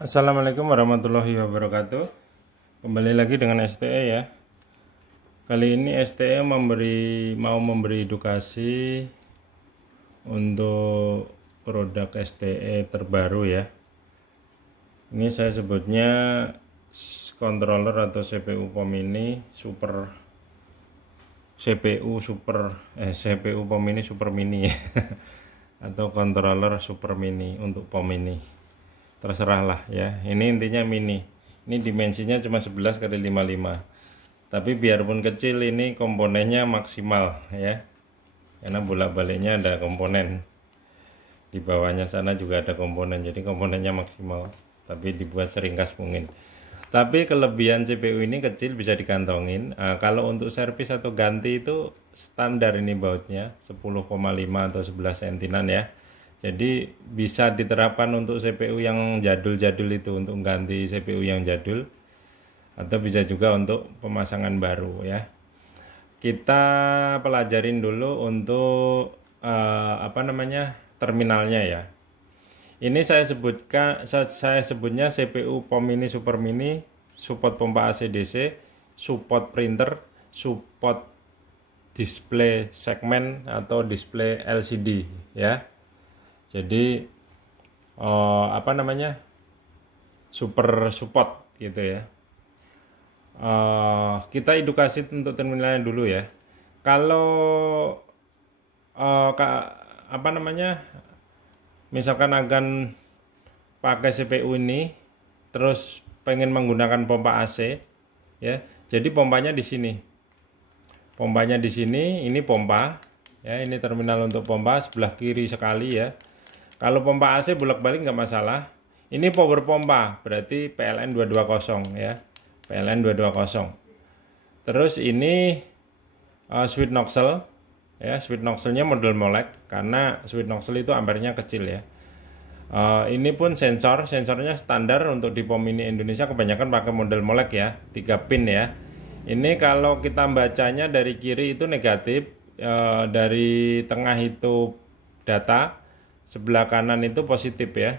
Assalamualaikum warahmatullahi wabarakatuh. Kembali lagi dengan STE ya. Kali ini STE mau memberi edukasi untuk produk STE terbaru ya. Ini saya sebutnya controller atau CPU POM ini CPU POM ini super mini ya. Atau controller super mini untuk POM ini. Terserah lah ya, ini intinya mini, ini dimensinya cuma 11 kali 55, tapi biarpun kecil ini komponennya maksimal ya, karena bolak-baliknya ada komponen di bawahnya sana juga ada komponen, jadi komponennya maksimal tapi dibuat seringkas mungkin. Tapi kelebihan CPU ini kecil, bisa dikantongin. Kalau untuk servis atau ganti itu standar ini bautnya 10,5 atau 11 sentinan ya. Jadi bisa diterapkan untuk CPU yang jadul-jadul itu, untuk ganti CPU yang jadul, atau bisa juga untuk pemasangan baru ya. Kita pelajarin dulu untuk terminalnya ya. Ini saya sebutnya CPU POM mini super mini, support pompa AC DC, support printer, support display segmen atau display LCD ya. Jadi super support gitu ya. Kita edukasi untuk terminalnya dulu ya. Kalau misalkan akan pakai CPU ini terus pengen menggunakan pompa AC ya. Jadi pompanya di sini. Pompanya di sini, ini pompa ya, ini terminal untuk pompa sebelah kiri sekali ya. Kalau pompa AC bolak-balik nggak masalah. Ini power pompa, berarti PLN 220 ya. PLN 220. Terus ini switch nozzle ya, switch nozzle-nya model molek karena switch nozzle itu ampernya kecil ya. Ini pun sensornya standar untuk di POM mini Indonesia kebanyakan pakai model molek ya, 3 pin ya. Ini kalau kita bacanya dari kiri itu negatif, dari tengah itu data, sebelah kanan itu positif ya.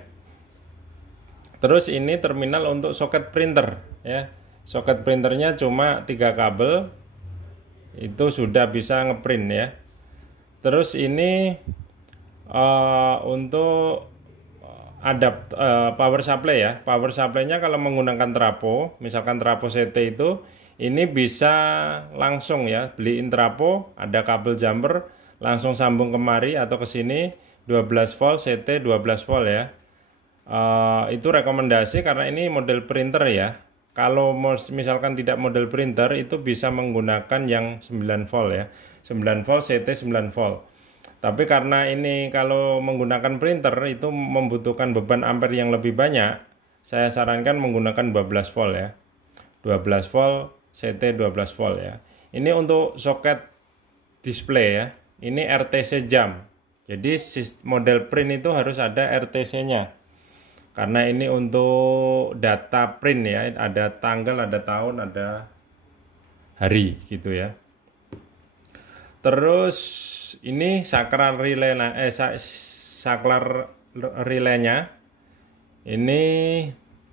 Terus ini terminal untuk soket printer ya. Soket printernya cuma 3 kabel, itu sudah bisa ngeprint ya. Terus ini untuk power supply ya. Power supply-nya kalau menggunakan trafo, misalkan trafo CT itu, ini bisa langsung ya, beliin trafo, ada kabel jumper, langsung sambung kemari atau ke sini, 12 volt CT 12 volt ya. Itu rekomendasi karena ini model printer ya. Kalau misalkan tidak model printer itu bisa menggunakan yang 9 volt ya. 9 volt CT 9 volt. Tapi karena ini kalau menggunakan printer itu membutuhkan beban ampere yang lebih banyak, saya sarankan menggunakan 12 volt ya. 12 volt CT 12 volt ya. Ini untuk soket display ya. Ini RTC jam. Jadi model print itu harus ada RTC-nya. Karena ini untuk data print ya, ada tanggal, ada tahun, ada hari gitu ya. Terus ini saklar relay-nya. Ini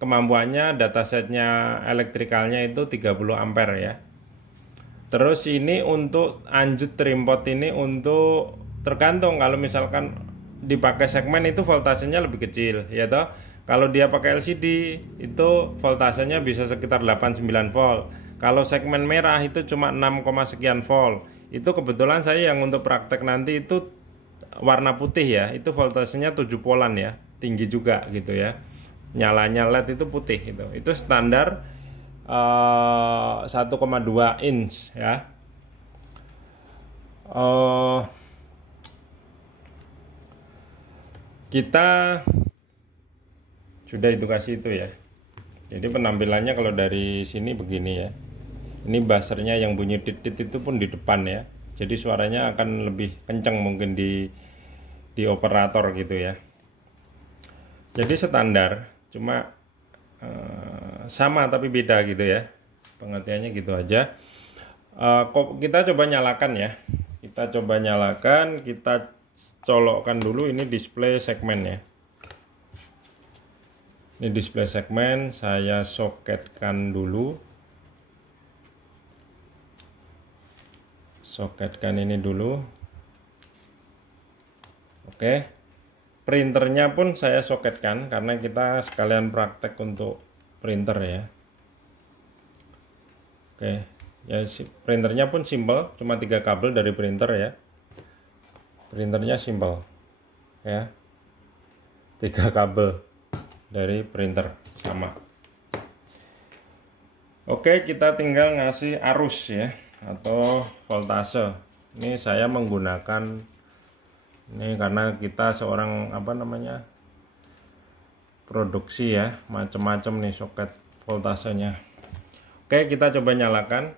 kemampuannya datasetnya elektrikalnya itu 30 ampere ya. Terus ini untuk anjut trimpot ini untuk tergantung, kalau misalkan dipakai segmen itu voltasenya lebih kecil ya toh. Kalau dia pakai LCD itu voltasenya bisa sekitar 89 volt. Kalau segmen merah itu cuma 6, sekian volt. Itu kebetulan saya yang untuk praktek nanti itu warna putih ya. Itu voltasenya 7 volan ya. Tinggi juga gitu ya. Nyalanya LED itu putih itu. Itu standar 1,2 inch ya. Kita sudah edukasi itu ya. Jadi penampilannya kalau dari sini begini ya. Ini buzzernya yang bunyi tit-tit itu pun di depan ya. Jadi suaranya akan lebih kencang mungkin di operator gitu ya. Jadi standar, cuma sama tapi beda gitu ya. Pengertiannya gitu aja. Kita coba nyalakan ya. Kita colokkan dulu ini display segmen ya. Ini display segmen saya soketkan dulu. Soketkan ini dulu. Oke. Printernya pun saya soketkan karena kita sekalian praktek untuk printer ya. Oke. Ya, printernya pun simple, cuma 3 kabel dari printer ya. Printernya simple. Ya. 3 kabel dari printer sama. Oke, kita tinggal ngasih arus ya atau voltase. Ini saya menggunakan ini karena kita seorang produksi ya, macam-macam nih soket voltasenya. Oke, kita coba nyalakan.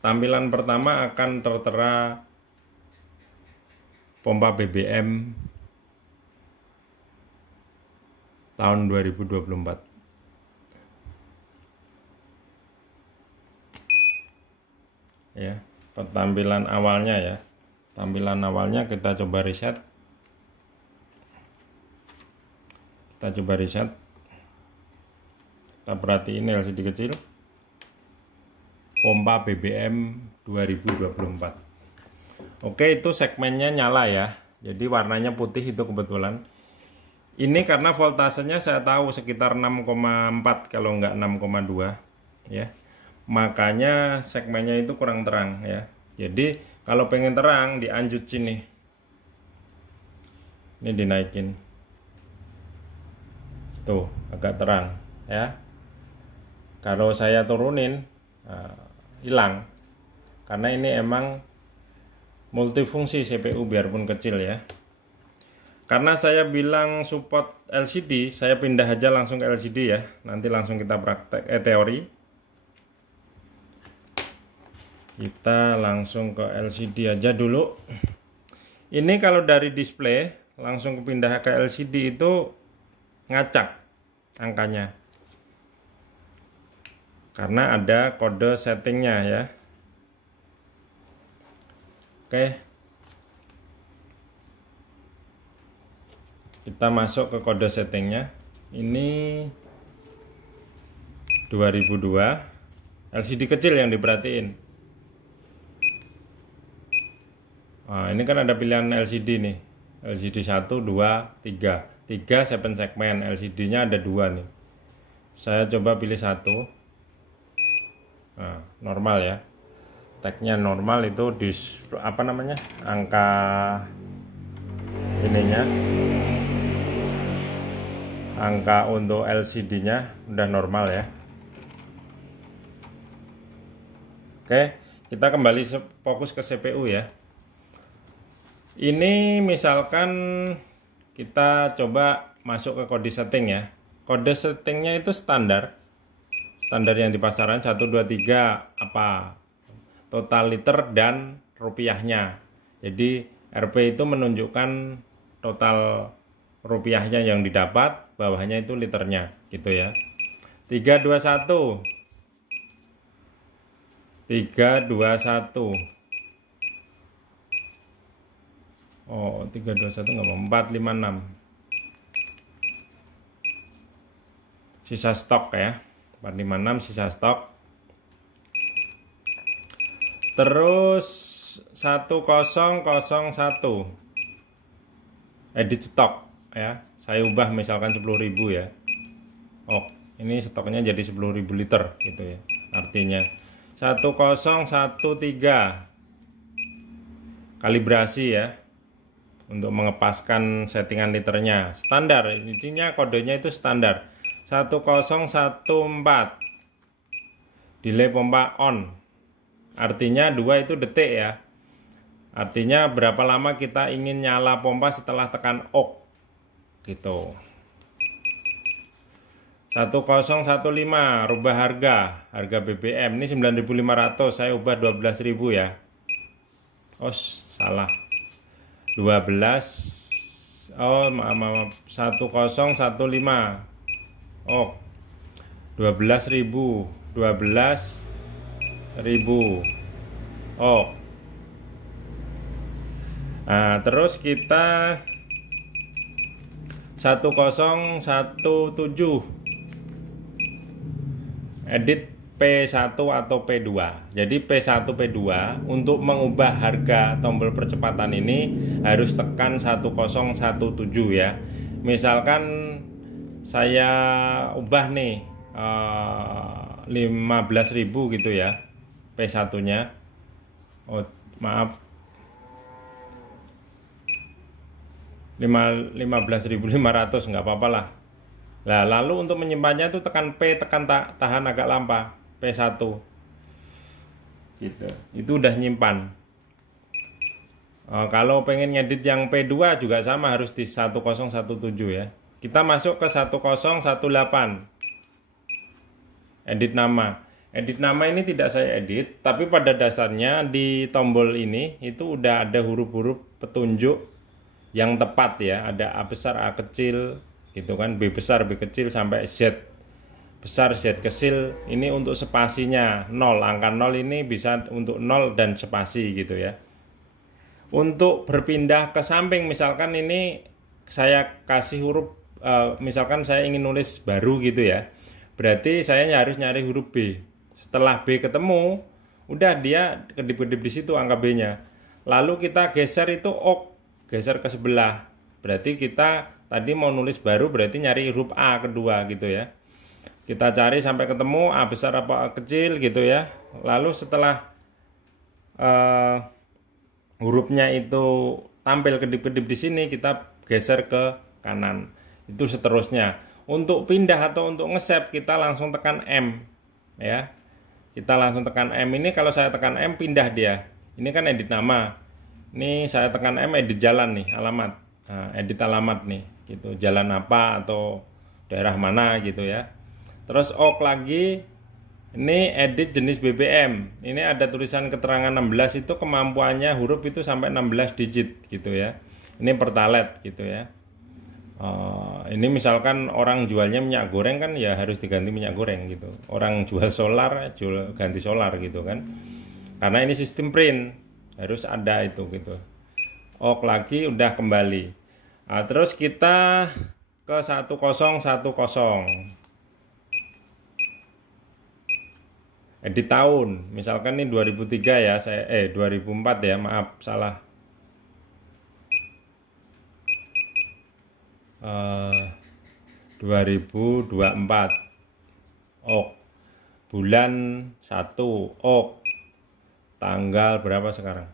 Tampilan pertama akan tertera pompa BBM tahun 2024. Ya, tampilan awalnya ya. Tampilan awalnya kita coba reset. Kita coba reset. Kita perhatiin LCD kecil. Pompa BBM 2024. Oke, itu segmennya nyala ya. Jadi warnanya putih itu kebetulan. Ini karena voltasenya saya tahu sekitar 6,4 kalau nggak 6,2 ya. Makanya segmennya itu kurang terang ya. Jadi kalau pengen terang dianjut sini. Ini dinaikin. Tuh, agak terang ya. Kalau saya turunin hilang. Karena ini emang multifungsi CPU biarpun kecil ya. Karena saya bilang support LCD, saya pindah aja langsung ke LCD ya. Nanti langsung kita praktek teori. Kita langsung ke LCD aja dulu. Ini kalau dari display langsung pindah ke LCD itu ngacak angkanya. Karena ada kode settingnya ya. Oke. Kita masuk ke kode settingnya. Ini 2002. LCD kecil yang diperhatiin. Nah, ini kan ada pilihan LCD nih. LCD 1, 2, 3. 3 7 segmen. LCD-nya ada 2 nih. Saya coba pilih 1. Nah, normal ya. Tagnya normal itu di angka ininya. Angka untuk LCD-nya udah normal ya. Oke, kita kembali fokus ke CPU ya. Ini misalkan kita coba masuk ke kode setting ya. Kode settingnya itu standar. Standar yang di pasaran 1, 2, 3 apa? Total liter dan rupiahnya. Jadi RP itu menunjukkan total rupiahnya yang didapat, bawahnya itu liternya gitu ya. 321 321 Oh 321 nggak mau, 456 sisa stok ya, 456 sisa stok. Terus 1001 edit stok ya, saya ubah misalkan 10.000 ya. Oh, ini stoknya jadi 10.000 liter gitu ya. Artinya 1013 kalibrasi ya, untuk mengepaskan settingan liternya. Standar, intinya kodenya itu standar. 1014 delay pompa on. Artinya 2 itu detik ya. Artinya berapa lama kita ingin nyala pompa setelah tekan OK gitu. 1015 rubah harga BBM ini 9.500, saya ubah 12.000 ya. Oh salah, 12. Oh maaf 1015. Oh 12.000 Oh. Nah terus kita 1017 edit P1 atau P2. Jadi P1 P2 untuk mengubah harga tombol percepatan ini harus tekan 1017 ya. Misalkan saya ubah nih 15.000 gitu ya P1 nya. Oh maaf, 15.500 nggak apa-apa lah. Nah, lalu untuk menyimpannya itu tekan P, tekan tahan agak lama P1 gitu. Itu udah nyimpan. Kalau pengen ngedit yang P2 juga sama, harus di 1017 ya. Kita masuk ke 1018 edit nama. Edit nama ini tidak saya edit, tapi pada dasarnya di tombol ini itu udah ada huruf-huruf petunjuk yang tepat ya. Ada A besar, A kecil gitu kan, B besar, B kecil sampai Z besar, Z kecil. Ini untuk spasinya 0, angka 0 ini bisa untuk 0 dan spasi gitu ya. Untuk berpindah ke samping, misalkan ini saya kasih huruf misalkan saya ingin nulis baru gitu ya, berarti saya harus nyari huruf B. Setelah B ketemu, udah dia kedip-kedip di situ angka B-nya. Lalu kita geser itu OK, geser ke sebelah. Berarti kita tadi mau nulis baru, berarti nyari huruf A kedua gitu ya. Kita cari sampai ketemu A besar apa A kecil gitu ya. Lalu setelah hurufnya itu tampil kedip-kedip di sini, kita geser ke kanan. Itu seterusnya. Untuk pindah atau untuk nge-save kita langsung tekan M ya. Kita langsung tekan M. Ini kalau saya tekan M pindah dia. Ini kan edit nama. Ini saya tekan M edit jalan nih, alamat. Nah, edit alamat nih gitu. Jalan apa atau daerah mana gitu ya. Terus OK lagi. Ini edit jenis BBM. Ini ada tulisan keterangan 16, itu kemampuannya huruf itu sampai 16 digit gitu ya. Ini pertalite gitu ya. Ini misalkan orang jualnya minyak goreng kan ya harus diganti minyak goreng gitu. Orang jual solar, ganti solar gitu kan. Karena ini sistem print, harus ada itu gitu. OK lagi, udah kembali. Terus kita ke 1010. Edit tahun, misalkan ini 2003 ya, 2004 ya, maaf salah. 2024 OK, bulan 1 OK, tanggal berapa sekarang?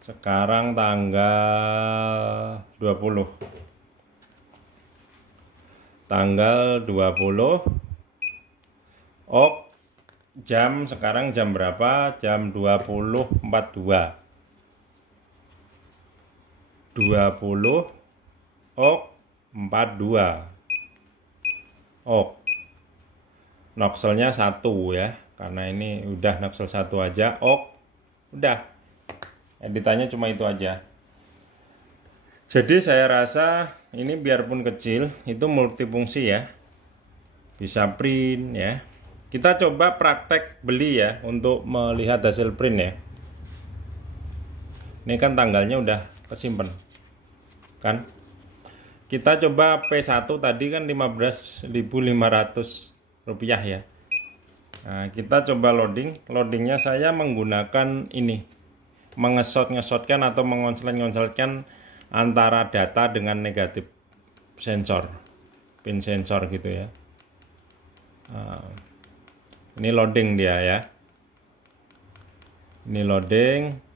Sekarang tanggal 20, tanggal 20 OK, jam sekarang jam berapa? Jam 20.42 OK 42 OK, noxelnya 1 ya, karena ini udah noxel 1 aja. OK, udah, editannya cuma itu aja. Jadi saya rasa ini biarpun kecil itu multifungsi ya, bisa print ya. Kita coba praktek beli ya untuk melihat hasil print ya. Ini kan tanggalnya udah kesimpan kan. Kita coba P1 tadi kan 15.500 rupiah ya. Nah, kita coba loading. Loadingnya saya menggunakan ini, mengesot-ngesotkan atau mengonslet-ngonsletkan antara data dengan negatif sensor, pin sensor gitu ya. Ini loading dia ya. Ini loading.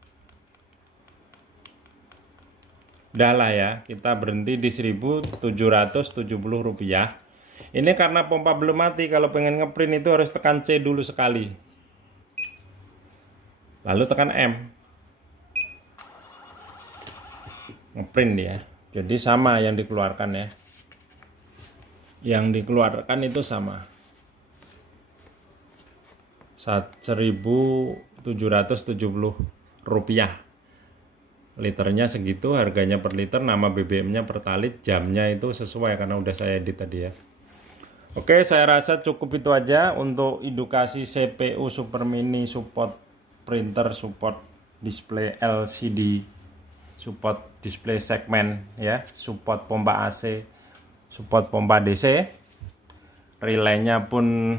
Udah lah ya, kita berhenti di 1.770 rupiah. Ini karena pompa belum mati. Kalau pengen ngeprint itu harus tekan C dulu sekali, lalu tekan M, ngeprint ya. Jadi sama yang dikeluarkan ya, yang dikeluarkan itu sama, 1.770 rupiah. Liternya segitu, harganya per liter, nama BBM-nya Pertalite, jamnya itu sesuai karena udah saya edit tadi ya. Oke, saya rasa cukup itu aja untuk edukasi CPU Super Mini, support printer, support display LCD, support display segmen ya, support pompa AC, support pompa DC. Relaynya pun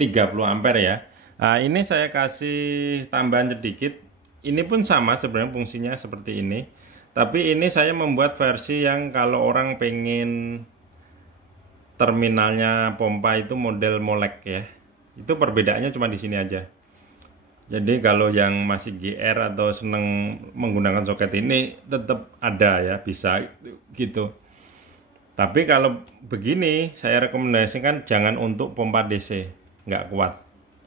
30 ampere ya. Nah, ini saya kasih tambahan sedikit. Ini pun sama sebenarnya fungsinya seperti ini. Tapi ini saya membuat versi yang kalau orang pengen terminalnya pompa itu model molek ya. Itu perbedaannya cuma di sini aja. Jadi kalau yang masih GR atau seneng menggunakan soket ini tetap ada ya, bisa gitu. Tapi kalau begini saya rekomendasikan jangan untuk pompa DC, nggak kuat.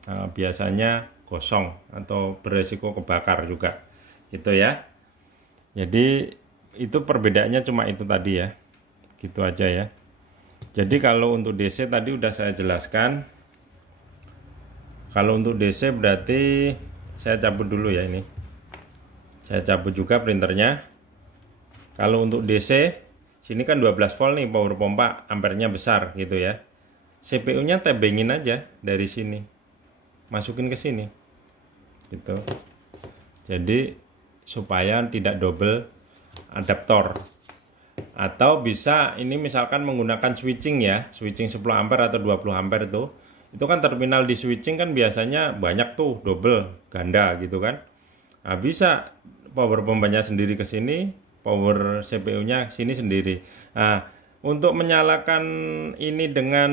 Nah, biasanya gosong atau beresiko kebakar juga gitu ya. Jadi itu perbedaannya cuma itu tadi ya, gitu aja ya. Jadi kalau untuk DC tadi udah saya jelaskan. Kalau untuk DC berarti saya cabut dulu ya ini. Saya cabut juga printernya. Kalau untuk DC sini kan 12 volt nih power pompa, ampernya besar gitu ya. CPU-nya tebengin aja dari sini. Masukin ke sini. Gitu. Jadi supaya tidak double adaptor. Atau bisa ini misalkan menggunakan switching ya, switching 10 ampere atau 20 ampere itu kan terminal di switching kan biasanya banyak tuh, double, ganda gitu kan. Nah, bisa power pompanya sendiri ke sini, power CPU-nya sini sendiri. Nah, untuk menyalakan ini dengan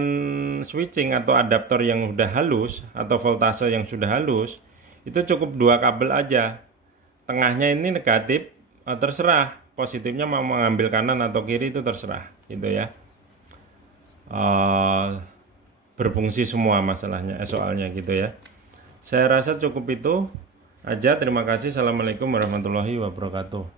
switching atau adaptor yang sudah halus atau voltase yang sudah halus, itu cukup 2 kabel aja. Tengahnya ini negatif, terserah positifnya mau mengambil kanan atau kiri itu terserah gitu ya. Berfungsi semua masalahnya soalnya gitu ya. Saya rasa cukup itu aja. Terima kasih. Assalamualaikum warahmatullahi wabarakatuh.